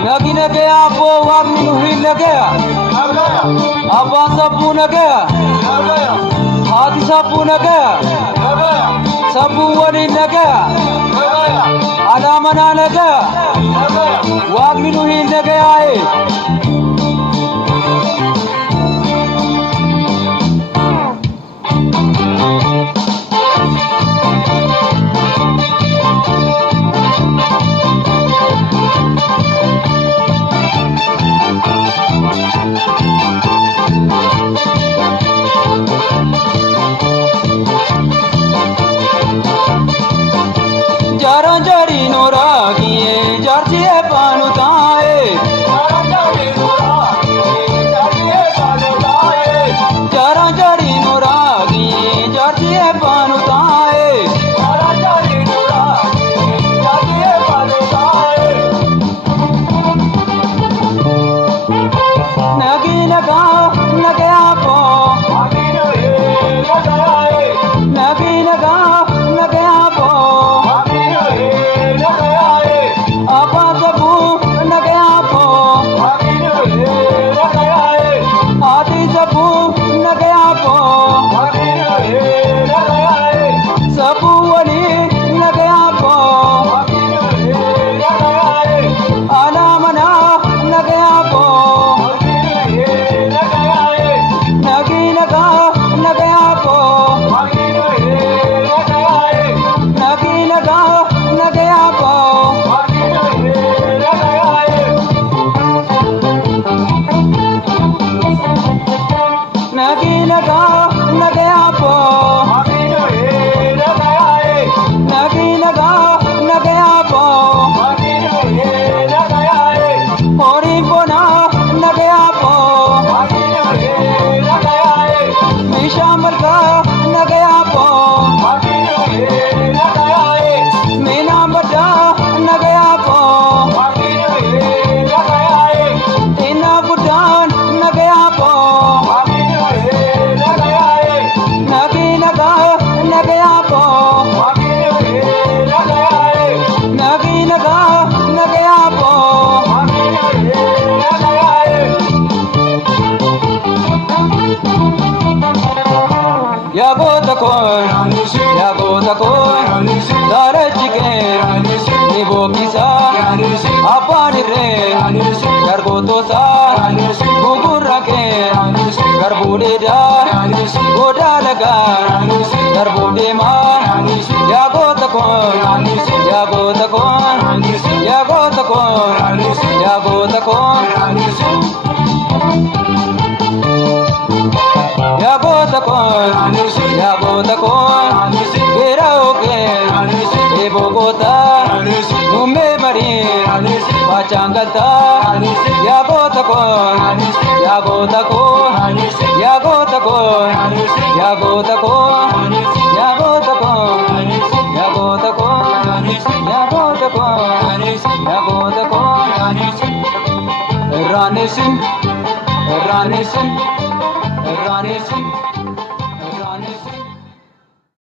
Nagi na kaya po wag minuhin na kaya Aba sabu na kaya Hati sabu na kaya Sabu wani na kaya Alaman na kaya Wag minuhin na kaya Jaran jari nora kiye jarji panu tae Jaran jari nora kiye jarji panu tae Nagi naga nagaya po Nagi naga nagaya po Apa sabu nagaya po Hati sabu nagaya po Sabu wali nagaya po Alamana nagaya po Nagi naga nagaya po Nagi naga nagaya po Nagi naga nagaya po Nagi naga nagaya po Hori po na nagaya po Mishambar ka nagaya po Minambada nagaya po Inabudan nagaya po Nagi naga nagaya po Nagi naga nagaya po Yago takoy darajike nibo kisa apani re gargo tosa gugurake garbude da goda laga garbude ma yago takoy yago takoy yago takoy yago takoy Yago takoy gerao ke e Bogota Mumbe mari pachangata Yago takoy Yago takoy Yago takoy Yago takoy Yago takoy Yago takoy Yago takoy Yago takoy Rane Singh